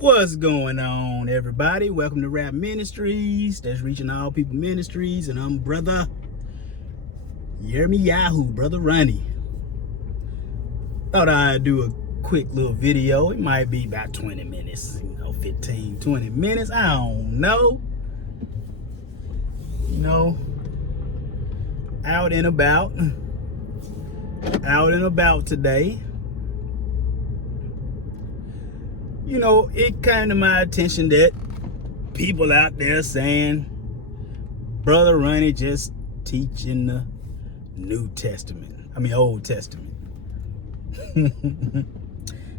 What's going on, everybody? Welcome to Rap Ministries. That's Reaching All People Ministries, and I'm Brother Yahoo, Brother Ronnie. Thought I'd do a quick little video. It might be about 20 minutes, 15, 20 minutes. I don't know. Out and about today. It came to my attention that people out there saying Brother Ronnie just teaching the Old Testament.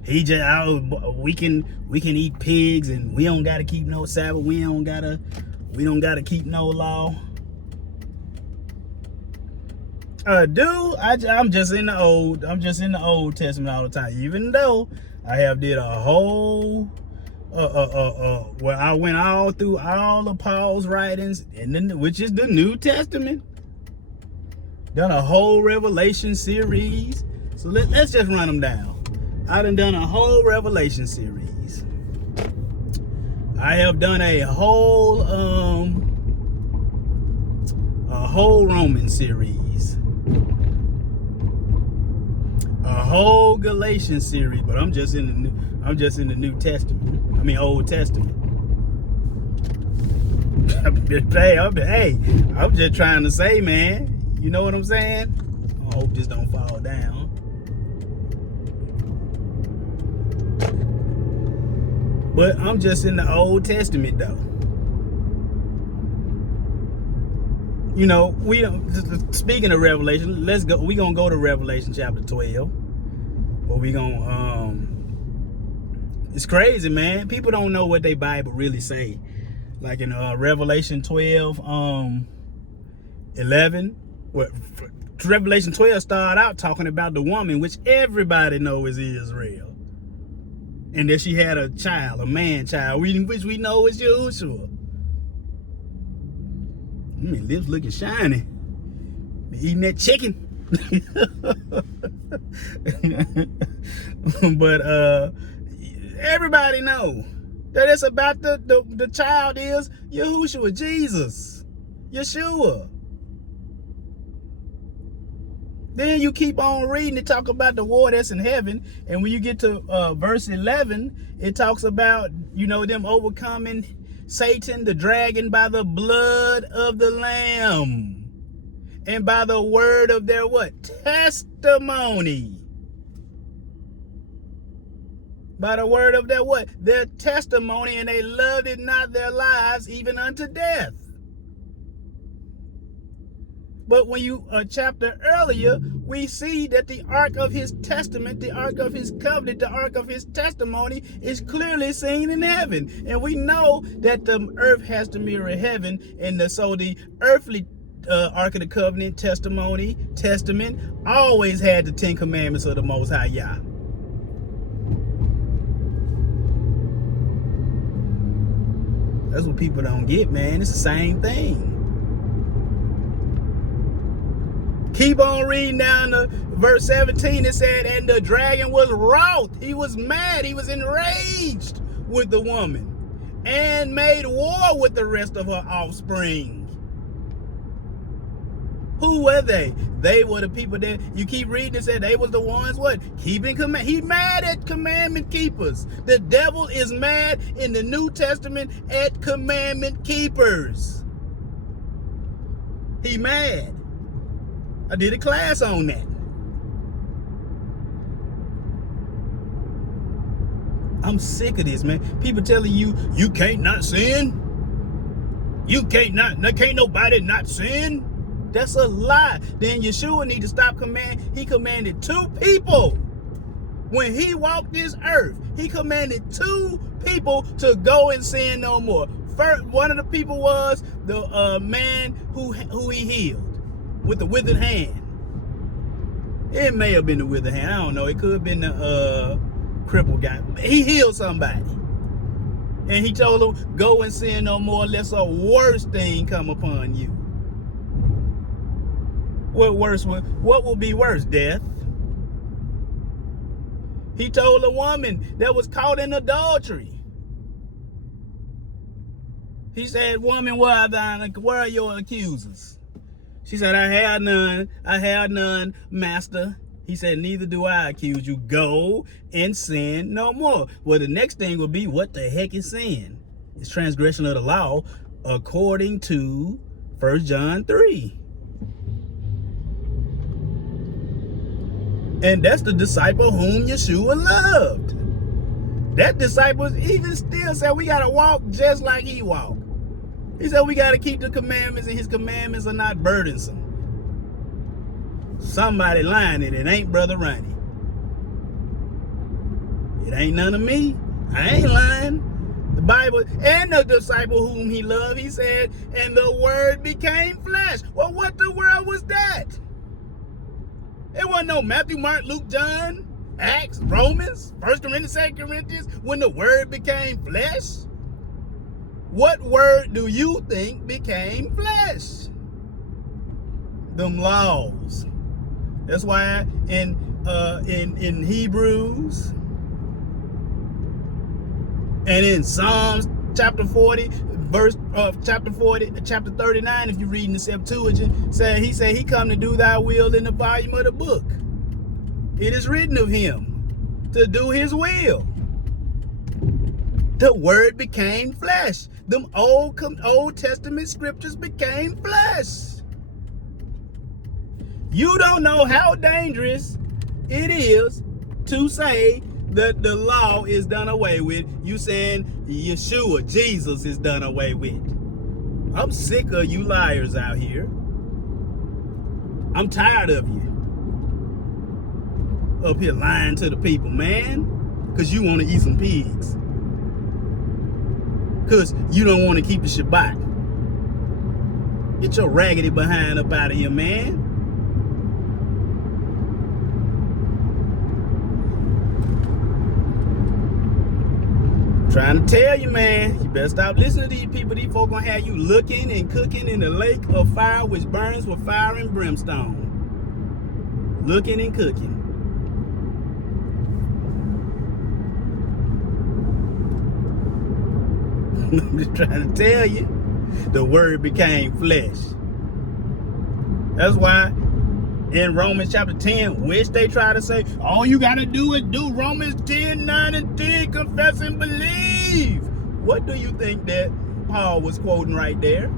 He just we can eat pigs and we don't gotta keep no Sabbath. We don't gotta keep no law. I'm just in the Old Testament all the time, even though I have did a whole where I went all through all of Paul's writings, and then which is the New Testament. Done a whole Revelation series. So let's just run them down. I done a whole Revelation series. I have done a whole Roman series. A whole Galatian series, but I'm just in the New Testament. Old Testament. I'm just trying to say, man. You know what I'm saying? I hope this don't fall down. But I'm just in the Old Testament, though. We don't. Speaking of Revelation, let's go. We gonna go to Revelation chapter 12. Or we gonna it's crazy, man. People don't know what they Bible really say. Like in Revelation 12, 11. Revelation 12 started out talking about the woman, which everybody knows is Israel, and that she had a child, a man child, which we know is Yahushua. Lips looking shiny. Be eating that chicken. But everybody know that it's about the child is Yahushua, Jesus, Yeshua. Then you keep on reading, it talk about the war that's in heaven, and when you get to verse 11, it talks about them overcoming Satan, the dragon, by the blood of the Lamb and by the word of their what? Testimony. By the word of their what? Their testimony, and they loved it not their lives even unto death. But when you a chapter earlier, we see that the ark of his testament, the ark of his covenant, the ark of his testimony is clearly seen in heaven. And we know that the earth has to mirror heaven, and so the earthly ark of the covenant, testament, always had the 10 commandments of the Most High Yah. That's what people don't get, man. It's the same thing. Keep on reading down to verse 17. It said, and the dragon was wroth. He was mad. He was enraged with the woman and made war with the rest of her offspring. Who were they? They were the people that you keep reading. It said they was the ones what? Keeping command. He mad at commandment keepers. The devil is mad in the New Testament at commandment keepers. He mad. I did a class on that. I'm sick of this, man. People telling you can't not sin. Can't nobody not sin. That's a lie. Then Yeshua need to stop commanding. He commanded 2 people. When he walked this earth, he commanded 2 people to go and sin no more. First, one of the people was the man who he healed with the withered hand. It may have been the withered hand. I don't know. It could have been the crippled guy. He healed somebody. And he told him, go and sin no more lest a worse thing come upon you. What will be worse? Death. He told a woman that was caught in adultery, He said, woman, where are your accusers? She said, I have none, master. He said, neither do I accuse you. Go and sin no more. Well, the next thing would be, what the heck is sin? It's transgression of the law according to 1 John 3. And that's the disciple whom Yeshua loved. That disciple even still said we got to walk just like he walked. He said we got to keep the commandments, and his commandments are not burdensome. Somebody lying, and it ain't Brother Ronnie. It ain't none of me. I ain't lying. The Bible, and the disciple whom he loved, he said, and the word became flesh. Well, what the world was that? It wasn't no Matthew, Mark, Luke, John, Acts, Romans, 1 Corinthians, 2 Corinthians, when the word became flesh. What word do you think became flesh? Them laws. That's why in Hebrews and in Psalms chapter 40, chapter 39, if you're reading the Septuagint, he said he come to do thy will in the volume of the book. It is written of him to do his will. The word became flesh. Them Old Testament scriptures became flesh. You don't know how dangerous it is to say that the law is done away with. You saying Yeshua, Jesus, is done away with. I'm sick of you liars out here. I'm tired of you. Up here lying to the people, man. Because you want to eat some pigs. Because you don't want to keep the Shabbat. Get your raggedy behind up out of here, man. Trying to tell you, man, you better stop listening to these people. These folk gonna have you looking and cooking in the lake of fire which burns with fire and brimstone. Looking and cooking. I'm just trying to tell you, the word became flesh. That's why in Romans chapter 10, which they try to say, all you got to do is do Romans 10, 9, and 10, confess and believe. What do you think that Paul was quoting right there?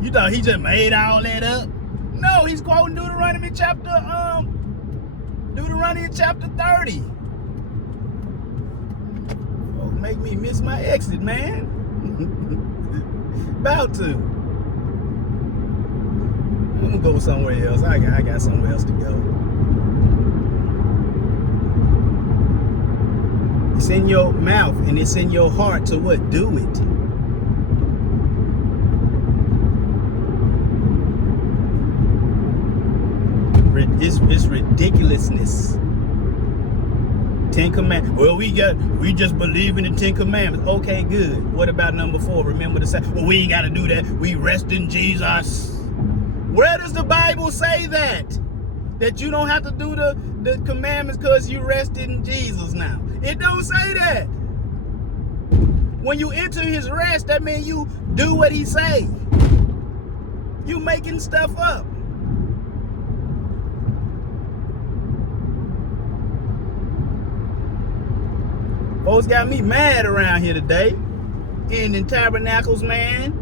You thought he just made all that up? No, he's quoting Deuteronomy chapter 30. Oh, make me miss my exit, man. About to. I'm gonna go somewhere else. I got somewhere else to go. It's in your mouth and it's in your heart to what? Do it. It's ridiculousness. 10 Commandments. Well, we just believe in the 10 Commandments. Okay, good. What about number 4? Remember to say, well, we ain't got to do that. We rest in Jesus. Where does the Bible say that? That you don't have to do the commandments because you rest in Jesus now. It don't say that. When you enter his rest, that means you do what he say. You making stuff up. Folks got me mad around here today. In tabernacles, man.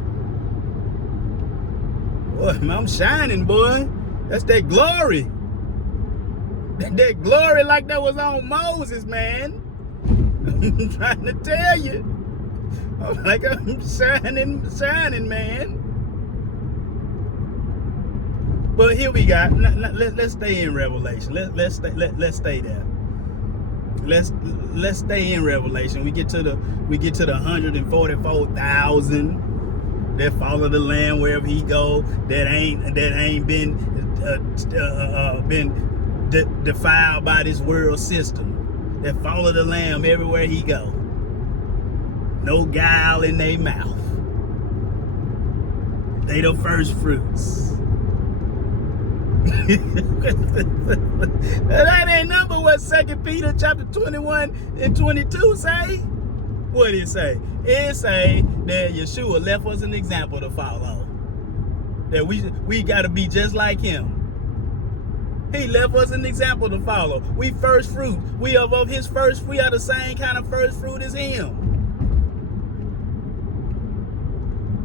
Boy, man, I'm shining, boy. That's that glory. That glory like that was on Moses, man. I'm trying to tell you. I'm like, I'm shining, man. But here we got. Let's stay in Revelation. Let's stay there. Let's stay in Revelation. We get to the 144,000 that follow the Lamb wherever he go. That ain't been defiled by this world system. That follow the Lamb everywhere he go. No guile in their mouth. They the first fruits. That ain't number what 2 Peter chapter 21 and 22 say. What did it say? It say that Yeshua left us an example to follow. That we got to be just like him. He left us an example to follow. We first fruit. We are of his first. We are the same kind of first fruit as him.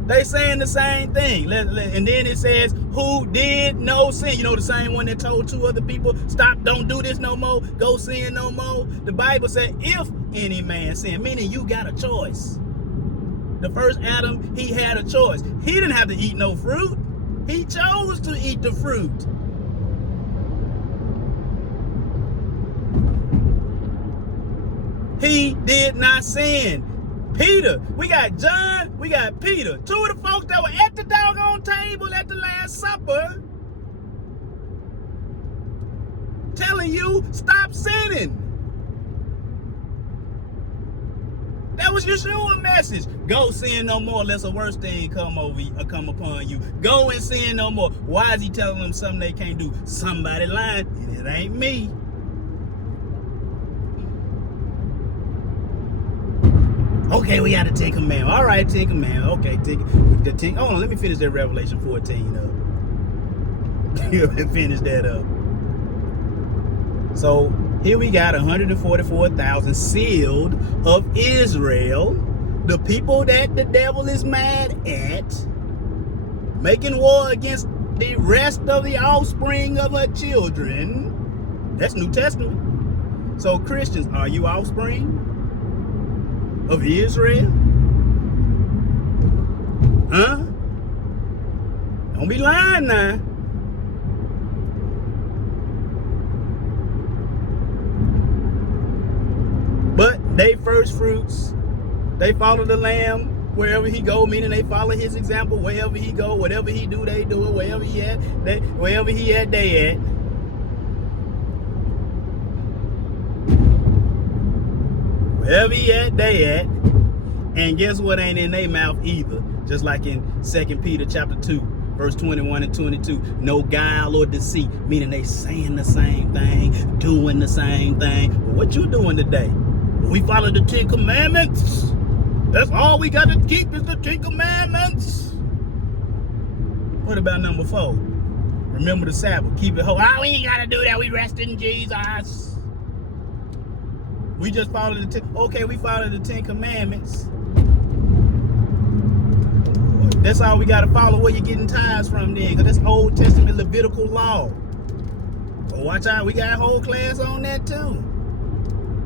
They saying the same thing. And then it says, who did no sin. You know, the same one that told two other people, stop, don't do this no more, go sin no more. The Bible said, if any man sin, meaning you got a choice. The first Adam, he had a choice. He didn't have to eat no fruit. He chose to eat the fruit. He did not sin. Peter, we got John, we got Peter. Two of the folks that were at the doggone table at the Last Supper telling you, stop sinning. That was Yeshua's message. Go sin no more, lest a worse thing come upon you. Go and sin no more. Why is he telling them something they can't do? Somebody lying, and it ain't me. Okay, we got the 10 Commandments. All right, 10 Commandments. Okay, the 10. Hold on, let me finish that Revelation 14 up. Finish that up. So here we got 144,000 sealed of Israel, the people that the devil is mad at, making war against the rest of the offspring of her children. That's New Testament. So Christians, are you offspring of Israel? Huh? Don't be lying now. But they first fruits, they follow the Lamb wherever he go, meaning they follow his example wherever he go, whatever he do, they do it. Wherever he at, they at. Wherever he at, they at. And guess what ain't in their mouth either? Just like in 2 Peter chapter 2, verse 21 and 22. No guile or deceit, meaning they saying the same thing, doing the same thing. But what you doing today? We follow the 10 Commandments. That's all we got to keep is the 10 Commandments. What about number 4? Remember the Sabbath. Keep it whole. Oh, we ain't got to do that. We rest in Jesus. We just follow the 10. Okay, we follow the 10 Commandments. That's all we got to follow. Where you getting tithes from then? Because that's Old Testament Levitical law. Oh, watch out. We got a whole class on that too.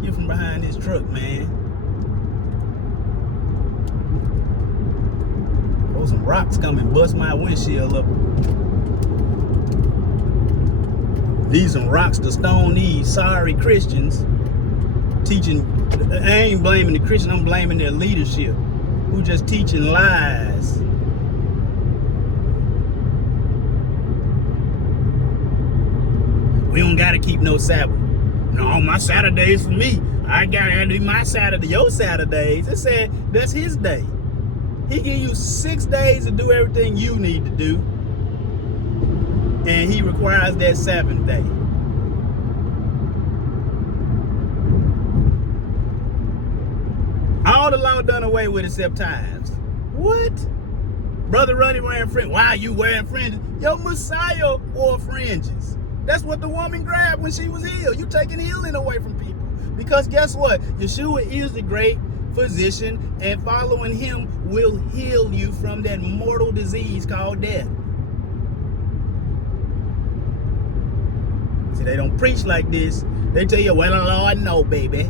Get from behind this truck, man. Oh, some rocks come and bust my windshield up. These some rocks to stone these sorry Christians teaching. I ain't blaming the Christian, I'm blaming their leadership who just teaching lies. We don't gotta keep no Sabbath. No, my Saturday's for me. I gotta do my Saturday. Your Saturdays. It said that's his day. He give you 6 days to do everything you need to do. And he requires that 7th day. All the law done away with except tithes. What? Brother Ronnie wearing fringes. Why are you wearing fringes? Your Messiah wore fringes. That's what the woman grabbed when she was healed. You taking healing away from people. Because guess what? Yeshua is the great physician, and following him will heal you from that mortal disease called death. See, they don't preach like this. They tell you, well, the Lord know, baby.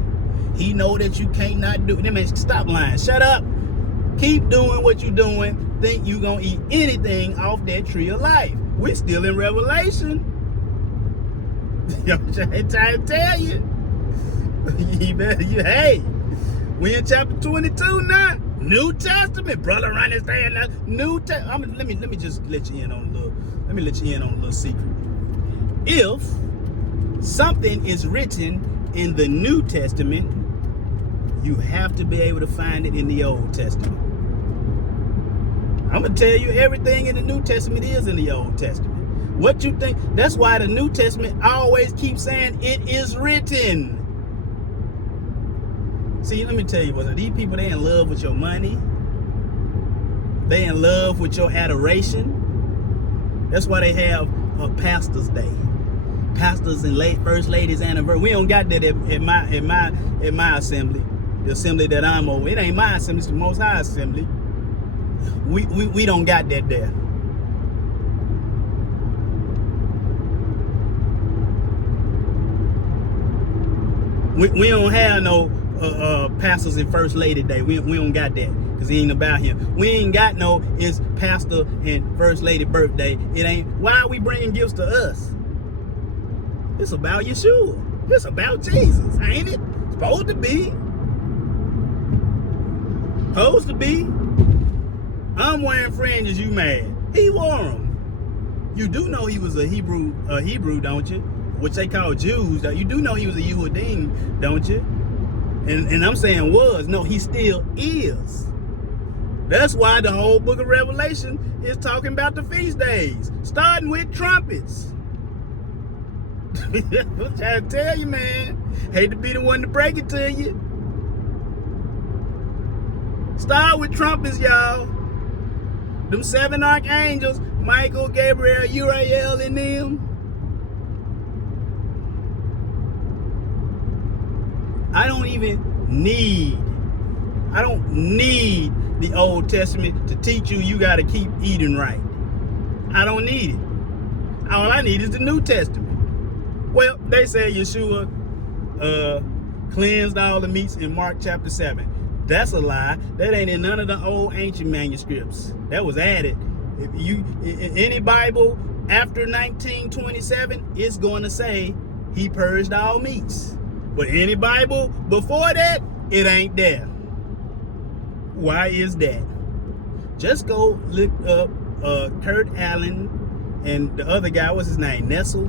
He know that you can't not do it. They mean, stop lying. Shut up. Keep doing what you're doing. Think you gonna eat anything off that tree of life. We're still in Revelation. I'm trying to tell you. Hey, we in chapter 22 now. New Testament, brother. Understand that? New Testament. Let me just let you in on a little. Let me let you in on a little secret. If something is written in the New Testament, you have to be able to find it in the Old Testament. I'm gonna tell you, everything in the New Testament is in the Old Testament. What you think? That's why the New Testament always keeps saying it is written. See, let me tell you what, these people, they in love with your money. They in love with your adoration. That's why they have a pastor's day. Pastors and first ladies anniversary. We don't got that at my assembly. The assembly that I'm over. It ain't my assembly, it's the Most High assembly. We don't got that there. We don't have no pastors and first lady day. We don't got that, because it ain't about him. We ain't got no it's pastor and first lady birthday. It ain't. Why are we bringing gifts to us? It's about Yeshua. It's about Jesus, ain't it? Supposed to be. Supposed to be. I'm wearing fringes, you mad. He wore them. You do know he was a Hebrew, don't you? Which they call Jews. You do know he was a Yehudim, don't you? And I'm saying was. No, he still is. That's why the whole book of Revelation is talking about the feast days, starting with trumpets. I'm trying to tell you, man. Hate to be the one to break it to you. Start with trumpets, y'all. Them 7 archangels, Michael, Gabriel, Uriel, and them. I don't need the Old Testament to teach you got to keep eating right. I don't need it. All I need is the New Testament. Well, they say Yeshua cleansed all the meats in Mark chapter 7. That's a lie. That ain't in none of the old ancient manuscripts. That was added. If you in any Bible after 1927, it's going to say he purged all meats. But any Bible before that, it ain't there. Why is that? Just go look up Kurt Allen and the other guy, what's his name? Nestle,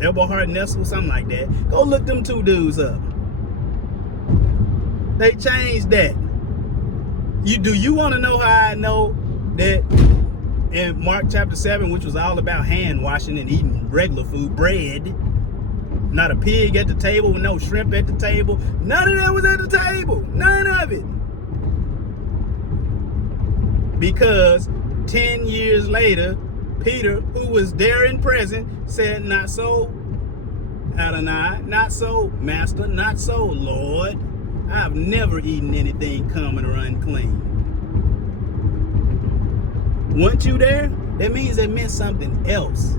Eberhard Nestle, something like that. Go look them 2 dudes up. They changed that. Do you want to know how I know that in Mark chapter 7, which was all about hand washing and eating regular food, bread, not a pig at the table with no shrimp at the table, none of that was at the table, none of it. Because 10 years later, Peter, who was there in present, said, "Not so, Adonai, not so, Master, not so, Lord. I've never eaten anything common or unclean." Weren't you there? That means it meant something else.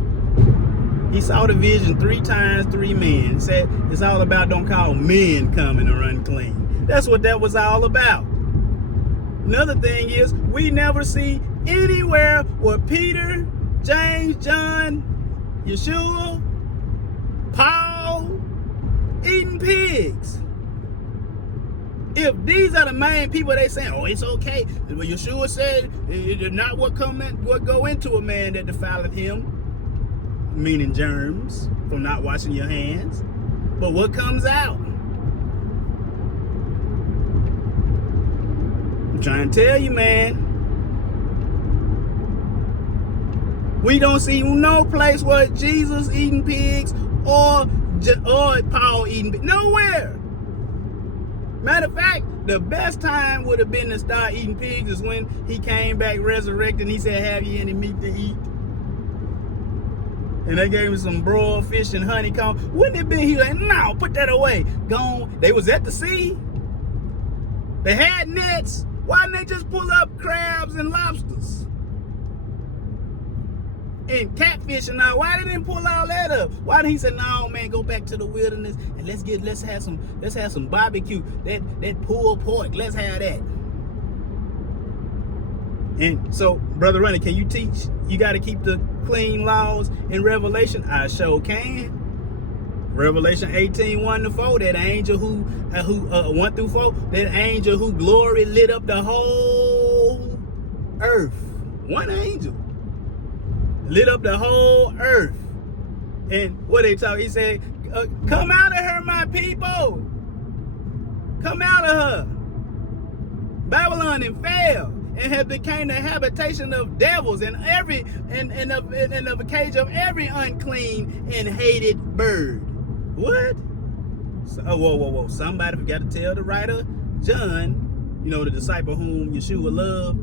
He saw the vision 3 times, 3 men. Said it's all about don't call men common or unclean. That's what that was all about. Another thing is, we never see anywhere where Peter, James, John, Yeshua, Paul eating pigs. If these are the main people, they saying, "Oh, it's okay." Well, Yeshua said, "It is not what go into a man that defileth him," meaning germs from not washing your hands, but what comes out. I'm trying to tell you, man. We don't see no place where Jesus eating pigs or Paul eating pigs. Nowhere. Matter of fact, the best time would have been to start eating pigs is when he came back resurrected and he said, "Have you any meat to eat?" And they gave him some broiled fish and honeycomb. Wouldn't it be? He was like, "No, put that away." Gone. They was at the sea. They had nets. Why didn't they just pull up crabs and lobsters? And catfish and all. Why didn't they pull all that up? Why didn't he say, "No, man, go back to the wilderness and let's have some barbecue. That pulled pork. Let's have that." And so, Brother Ronnie, can you teach? You got to keep the clean laws in Revelation. I sure can. Revelation 18, 1-4, that angel who 1-4, that angel who glory lit up the whole earth. One angel lit up the whole earth. And what they talk, he said, "Come out of her, my people. Come out of her. Babylon and fell and have become the habitation of devils and of a cage of every unclean and hated bird." What? So, whoa. Somebody forgot to tell the writer, John, the disciple whom Yeshua loved,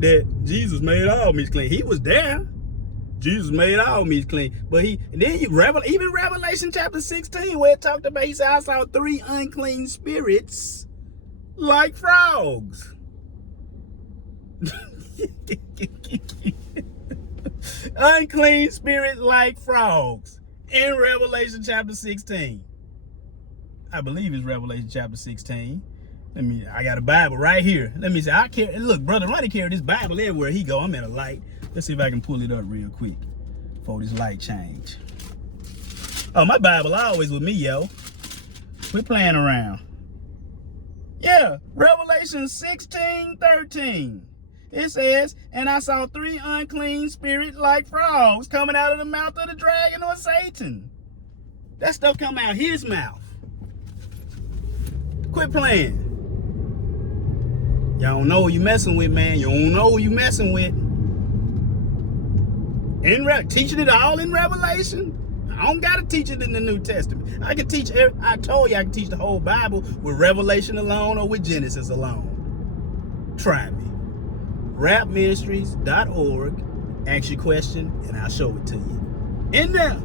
that Jesus made all meats clean. He was there. Jesus made all meats clean. But even Revelation chapter 16, where it talked about, he said, I saw 3 unclean spirits like frogs. Unclean spirits like frogs in Revelation chapter 16. I believe it's Revelation chapter 16. I got a Bible right here. Let me say, look, Brother Ronnie carried this Bible everywhere he go. I'm at a light. Let's see if I can pull it up real quick before this light change. Oh, my Bible always with me, yo. Quit playing around. Yeah, Revelation 16:13. It says, and I saw 3 unclean spirits like frogs coming out of the mouth of the dragon or Satan. That stuff come out his mouth. Quit playing. Y'all don't know who you messing with, man. You don't know who you messing with. Teaching it all in Revelation. I don't gotta teach it in the New Testament. I told you I can teach the whole Bible with Revelation alone or with Genesis alone. Try me. rapministries.org. Ask your question and I'll show it to you. In there.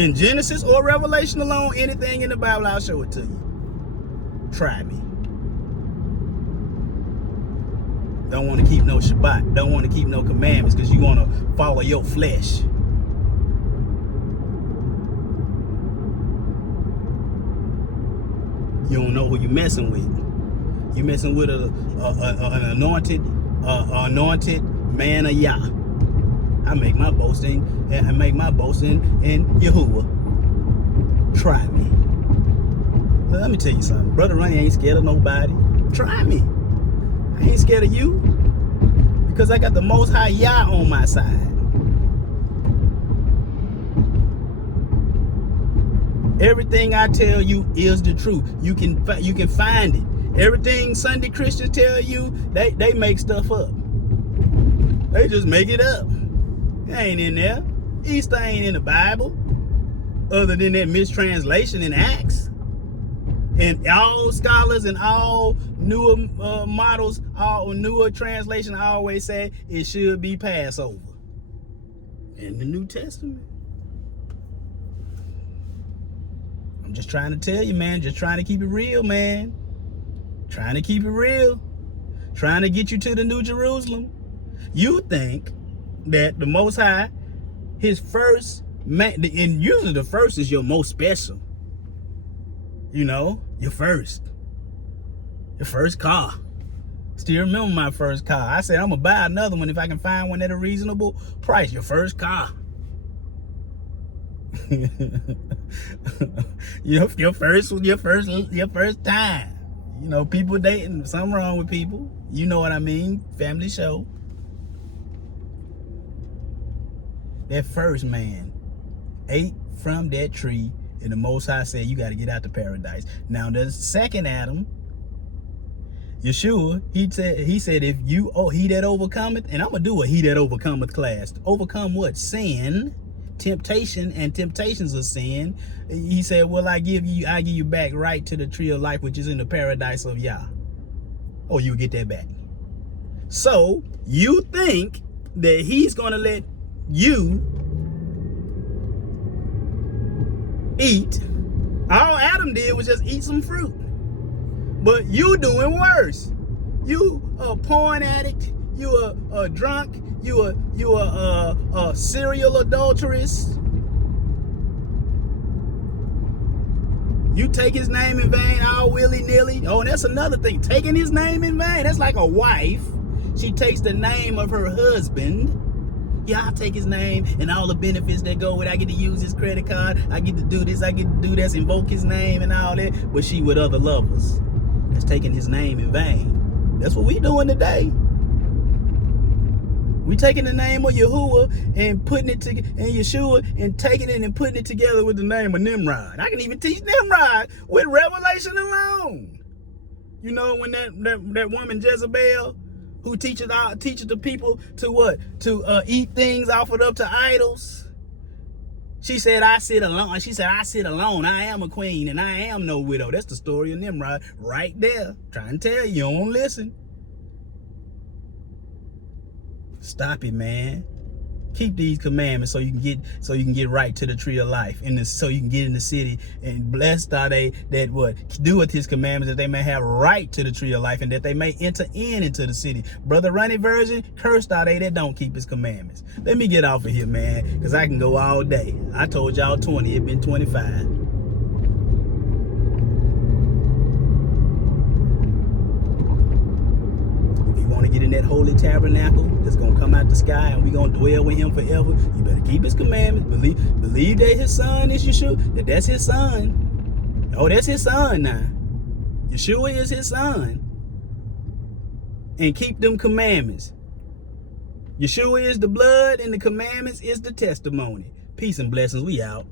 In Genesis or Revelation alone, anything in the Bible, I'll show it to you. Try me. Don't want to keep no Shabbat. Don't want to keep no commandments because you want to follow your flesh. You don't know who you messing with. You messing with an anointed man of Yah. I make my boasting in Yahuwah. Try me. Well, let me tell you something. Brother Ronnie ain't scared of nobody. Try me. I ain't scared of you because I got the Most High Yah on my side. Everything I tell you is the truth. You can find it. Everything Sunday Christians tell you, they make stuff up. They just make it up. It ain't in there. Easter ain't in the Bible, other than that mistranslation in Acts. And all scholars and all newer models, all newer translation always say it should be Passover in the New Testament. I'm just trying to tell you, man. Just trying to keep it real, man. Trying to keep it real. Trying to get you to the New Jerusalem. You think that the Most High, his first man, and usually the first is your most special. Your first car. Still remember my first car. I said I'm gonna buy another one if I can find one at a reasonable price. Your first car. your first time. People dating. Something wrong with people. You know what I mean? Family show. That first man ate from that tree, and the Most High said, you got to get out to paradise. Now, the second Adam, Yeshua, he said, if you, he that overcometh, and I'm going to do a he that overcometh class. Overcome what? Sin, temptation, and temptations of sin. He said, well, I give you back right to the tree of life, which is in the paradise of Yah. Oh, you'll get that back. So, you think that he's going to let you eat? All Adam did was just eat some fruit. But you doing worse. You a porn addict. You a drunk. You a serial adulteress. You take his name in vain all willy-nilly. Oh, and that's another thing. Taking his name in vain. That's like a wife. She takes the name of her husband. Yeah, I'll take his name and all the benefits that go with it. I get to use his credit card. I get to do this. I get to do this. Invoke his name and all that. But she with other lovers. That's taking his name in vain. That's what we doing today. We taking the name of Yahuwah and putting it together, and Yeshua, and taking it and putting it together with the name of Nimrod. I can even teach Nimrod with Revelation alone. When that woman Jezebel, who teaches the people to what? To eat things offered up to idols. She said, I sit alone. She said, I sit alone. I am a queen and I am no widow. That's the story of Nimrod right there. Trying to tell you, you don't listen. Stop it, man. Keep these commandments so you can get right to the tree of life, so you can get in the city. And blessed are they that do with his commandments, that they may have right to the tree of life, and that they may enter into the city. Brother Ronnie version, cursed are they that don't keep his commandments. Let me get off of here, man, because I can go all day. I told y'all 20, it been 25. Want to get in that holy tabernacle that's gonna come out the sky and we gonna dwell with him forever, you better keep his commandments. Believe that his son is Yeshua, that's his son. Oh, that's his son now. Yeshua is his son. And keep them commandments. Yeshua is the blood and the commandments is the testimony. Peace and blessings. We out.